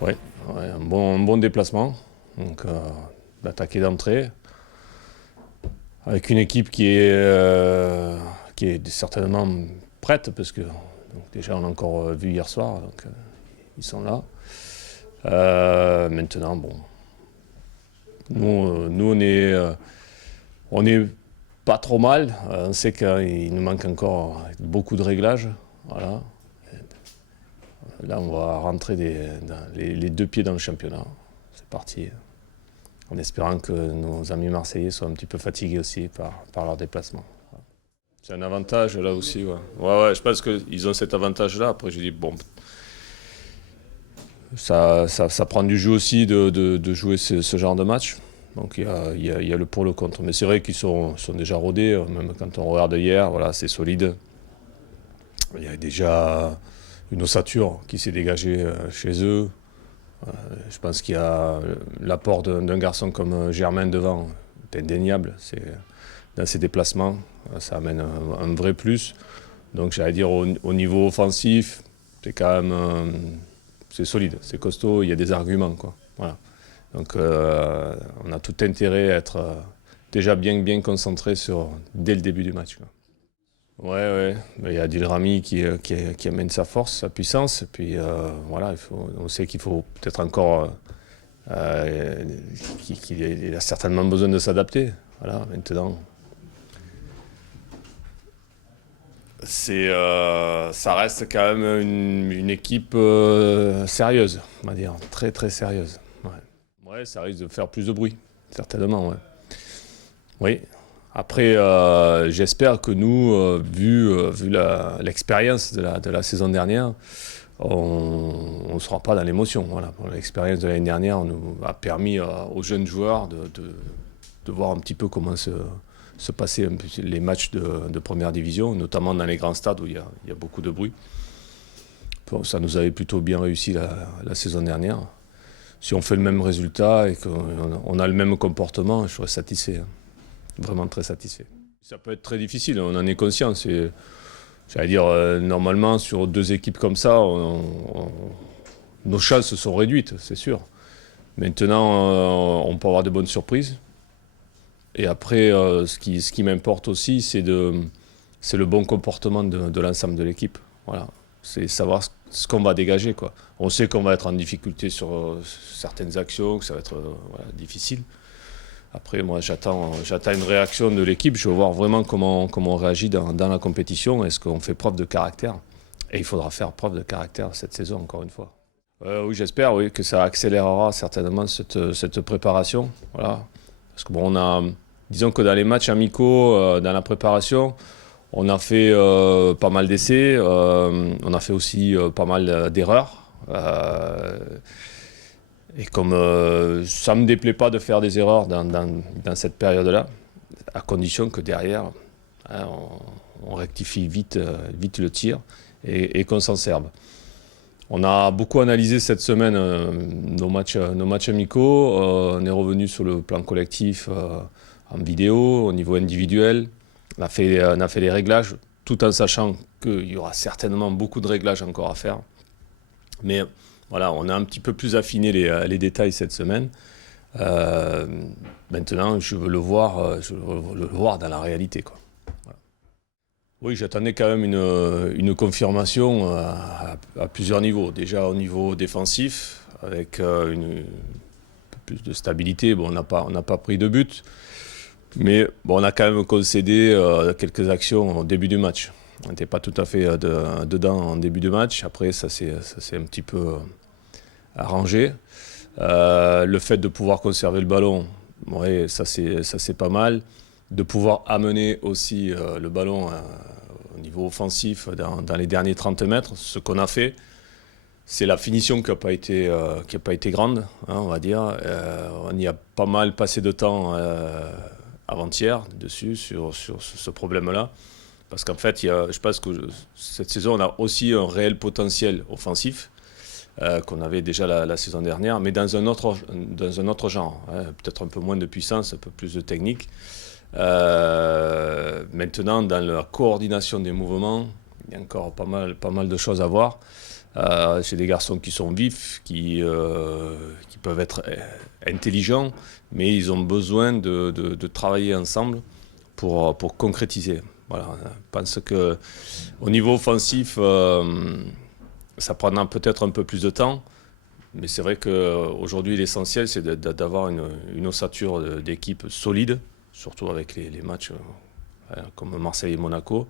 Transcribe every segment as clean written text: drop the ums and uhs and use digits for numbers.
Ouais, ouais, un bon déplacement. Donc, d'attaquer d'entrée. Avec une équipe qui est certainement prête, parce que donc déjà on a encore vu hier soir, donc ils sont là. Maintenant, bon, nous on est pas trop mal. On sait qu'il nous manque encore beaucoup de réglages. Voilà. Là, on va rentrer dans les deux pieds dans le championnat. C'est parti. En espérant que nos amis marseillais soient un petit peu fatigués aussi par leur déplacement. C'est un avantage là aussi. Ouais, ouais, je pense qu'ils ont cet avantage-là. Après, je dis, bon, ça prend du jeu aussi de jouer ce genre de match. Donc il y a le pour le contre. Mais c'est vrai qu'ils sont déjà rodés, même quand on regarde hier, voilà, c'est solide. Il y a déjà une ossature qui s'est dégagée chez eux. Je pense qu'il y a l'apport d'un garçon comme Germain devant, c'est indéniable. Dans ses déplacements, ça amène un vrai plus. Donc j'allais dire au niveau offensif, c'est quand même c'est solide, c'est costaud, il y a des arguments, quoi. Voilà. Donc on a tout intérêt à être déjà bien concentré dès le début du match, quoi. Ouais, ouais. Ben, il y a Dilrami qui amène sa force, sa puissance. Et puis voilà, on sait qu'il faut peut-être encore qu'il a certainement besoin de s'adapter. Voilà, maintenant, ça reste quand même une équipe sérieuse, on va dire, très sérieuse. Ouais. Ouais, ça risque de faire plus de bruit, certainement, ouais. Oui. Après, j'espère que nous, vu l'expérience de la saison dernière, on ne sera pas dans l'émotion. Voilà. L'expérience de l'année dernière nous a permis aux jeunes joueurs de voir un petit peu comment se passaient les matchs de première division, notamment dans les grands stades où il y a beaucoup de bruit. Bon, ça nous avait plutôt bien réussi la saison dernière. Si on fait le même résultat et qu'on a le même comportement, je serais satisfait, hein. Vraiment très satisfait. Ça peut être très difficile, on en est conscient. J'allais dire, normalement, sur deux équipes comme ça, nos chances sont réduites, c'est sûr. Maintenant, on peut avoir de bonnes surprises. Et après, ce qui m'importe aussi, c'est le bon comportement de l'ensemble de l'équipe. Voilà. C'est savoir ce qu'on va dégager, quoi. On sait qu'on va être en difficulté sur certaines actions, que ça va être voilà, difficile. Après, moi, j'attends une réaction de l'équipe. Je veux voir vraiment comment on réagit dans la compétition. Est-ce qu'on fait preuve de caractère? Et il faudra faire preuve de caractère cette saison, encore une fois. Oui, j'espère oui, que ça accélérera certainement cette préparation. Voilà. Parce que bon, disons que dans les matchs amicaux, dans la préparation, on a fait pas mal d'essais. On a fait aussi pas mal d'erreurs. Et comme ça ne me déplaît pas de faire des erreurs dans cette période-là, à condition que derrière, hein, on rectifie vite le tir et qu'on s'en serve. On a beaucoup analysé cette semaine nos matchs amicaux. On est revenu sur le plan collectif en vidéo, au niveau individuel. On a fait les réglages, tout en sachant qu'il y aura certainement beaucoup de réglages encore à faire. Mais voilà, on a un petit peu plus affiné les détails cette semaine. Euh, Maintenant, je veux le voir dans la réalité, quoi. Voilà. Oui, j'attendais quand même une confirmation à plusieurs niveaux. Déjà au niveau défensif, avec un peu plus de stabilité. Bon, on n'a pas pris de but, mais bon, on a quand même concédé quelques actions au début du match. On n'était pas tout à fait dedans en début de match. Après, ça s'est un petit peu arrangé. Le fait de pouvoir conserver le ballon, ouais, ça c'est pas mal. De pouvoir amener aussi le ballon au niveau offensif dans les derniers 30 mètres, ce qu'on a fait. C'est la finition qui a pas été grande, hein, on va dire. On y a pas mal passé de temps avant-hier dessus, sur ce problème-là. Parce qu'en fait, je pense que cette saison, on a aussi un réel potentiel offensif qu'on avait déjà la saison dernière, mais dans un autre genre, hein, peut-être un peu moins de puissance, un peu plus de technique. Maintenant, dans la coordination des mouvements, il y a encore pas mal de choses à voir. C'est des garçons qui sont vifs, qui peuvent être intelligents, mais ils ont besoin de travailler ensemble pour concrétiser. Voilà. Je pense qu'au niveau offensif, ça prendra peut-être un peu plus de temps, mais c'est vrai qu'aujourd'hui, l'essentiel, c'est d'avoir une ossature d'équipe solide, surtout avec les matchs comme Marseille et Monaco.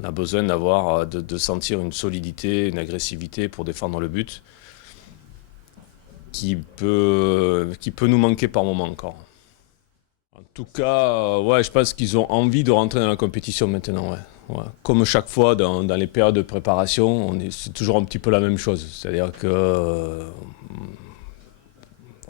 On a besoin de sentir une solidité, une agressivité pour défendre le but qui peut nous manquer par moment encore. En tout cas, ouais, je pense qu'ils ont envie de rentrer dans la compétition maintenant. Ouais. Ouais. Comme chaque fois dans les périodes de préparation, c'est toujours un petit peu la même chose. C'est-à-dire que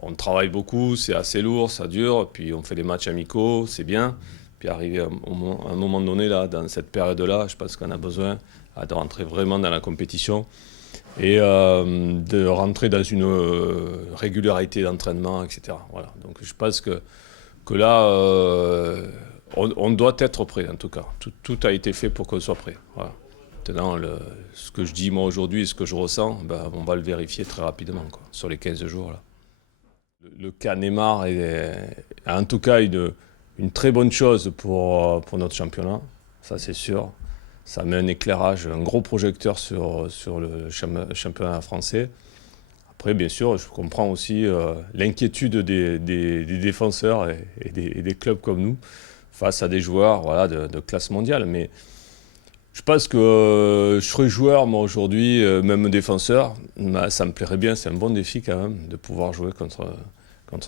on travaille beaucoup, c'est assez lourd, ça dure, puis on fait des matchs amicaux, c'est bien. Puis arrivé à un moment donné, là, dans cette période-là, je pense qu'on a besoin de rentrer vraiment dans la compétition et de rentrer dans une régularité d'entraînement, etc. Voilà. Donc je pense que là, on doit être prêt en tout cas. Tout a été fait pour qu'on soit prêt. Voilà. Maintenant, ce que je dis moi aujourd'hui et ce que je ressens, ben, on va le vérifier très rapidement quoi, sur les 15 jours. Là. Le cas Neymar est en tout cas une très bonne chose pour notre championnat, ça c'est sûr. Ça met un éclairage, un gros projecteur sur le championnat français. Après, bien sûr, je comprends aussi l'inquiétude des défenseurs et des clubs comme nous face à des joueurs voilà, de classe mondiale. Mais je pense que je serais joueur, moi, aujourd'hui, même défenseur. Bah, ça me plairait bien, c'est un bon défi quand même de pouvoir jouer contre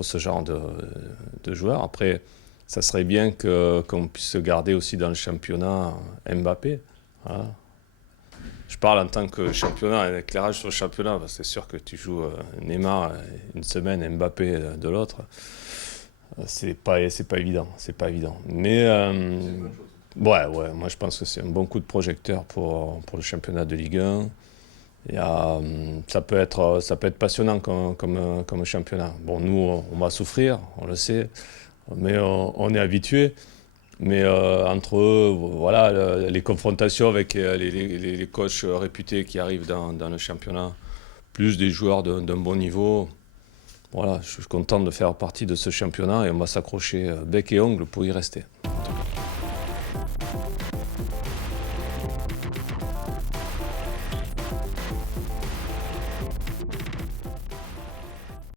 ce genre de joueurs. Après, ça serait bien qu'on puisse garder aussi dans le championnat Mbappé. Voilà. Je parle en tant que championnat, un éclairage sur le championnat, parce que c'est sûr que tu joues Neymar une semaine, Mbappé de l'autre. C'est pas évident, c'est pas évident. Mais ouais, moi je pense que c'est un bon coup de projecteur pour le championnat de Ligue 1. Ça peut être passionnant comme championnat. Bon, nous, on va souffrir, on le sait, mais on est habitué. Mais entre voilà, les confrontations avec les coachs réputés qui arrivent dans le championnat, plus des joueurs d'un bon niveau, voilà, je suis content de faire partie de ce championnat et on va s'accrocher bec et ongle pour y rester. En tout cas.